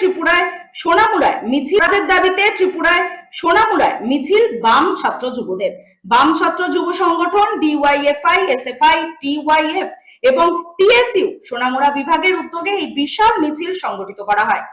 ত্রিপুরায় সোনামুড়ায় মিছিল। কাজের দাবিতে ত্রিপুরায় সোনামুড়ায় মিছিল বাম ছাত্র যুবদের। বাম ছাত্র যুব সংগঠন ডিওয়াইএফআই, এসএফআই, টিওয়াইএফ এবং টিএসইউ সোনামুড়া বিভাগের উদ্যোগে এই বিশাল মিছিল সংগঠিত করা হয়।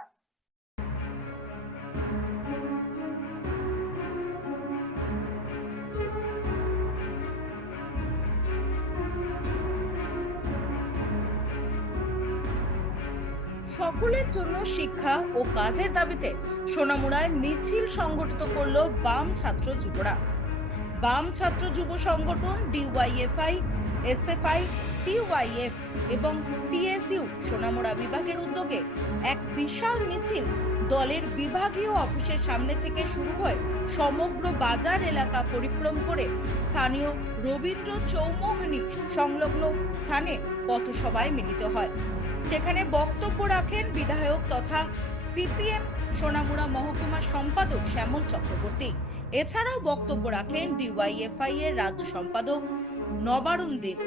সকলের জন্য শিক্ষা ও কাজের দাবিতে সোনামুড়ায় মিছিল সংগঠিত করল বাম ছাত্র যুবরা। বাম ছাত্র যুব সংগঠন ডিওয়াইএফআই, এসএফআই, টিওয়াইএফ এবং টিএসইউ সোনামুড়া বিভাগের উদ্যোগে এক বিশাল মিছিল দলের বিভাগীয় অফিসের সামনে থেকে শুরু হয় সমগ্র বাজার এলাকা পরিক্রম করে। স্থানীয় রবীন্দ্র চৌমোহনী সংলগ্ন স্থানে পথসভায় মিলিত হয়। সেখানে বক্তব্য রাখেন বিধায়ক তথা সিপিএম সোনামুড়া মহকুমা সম্পাদক শ্যামল চক্রবর্তী। এছাড়াও বক্তব্য রাখেন ডিওয়াইএফআই এর রাজ্য সম্পাদক নবারুণ দেব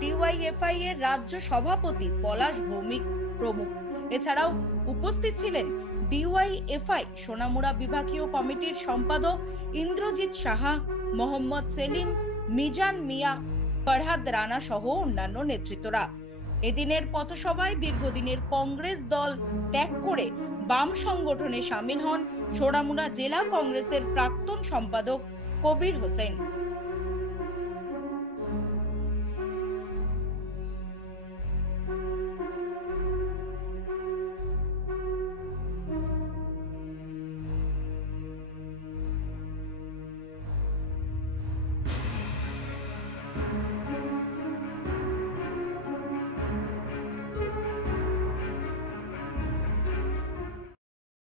ডিওয়াইএফআই এর রাজ্য সভাপতি পলাশ ভৌমিক প্রমুখ। এছাড়াও উপস্থিত ছিলেন ডিওয়াইএফআই, সোনামুড়া বিভাগীয় কমিটির সম্পাদক ইন্দ্রজিৎ সাহা, মোহাম্মদ সেলিম, মিজান মিয়া, ফরহাদ রানা সহ অন্যান্য নেতৃত্বরা। এদিনের পথসভায় দীর্ঘদিনের কংগ্রেস দল ত্যাগ করে বাম সংগঠনে সামিল হন সোনামুড়া জেলা কংগ্রেসের প্রাক্তন সম্পাদক কবির হোসেন।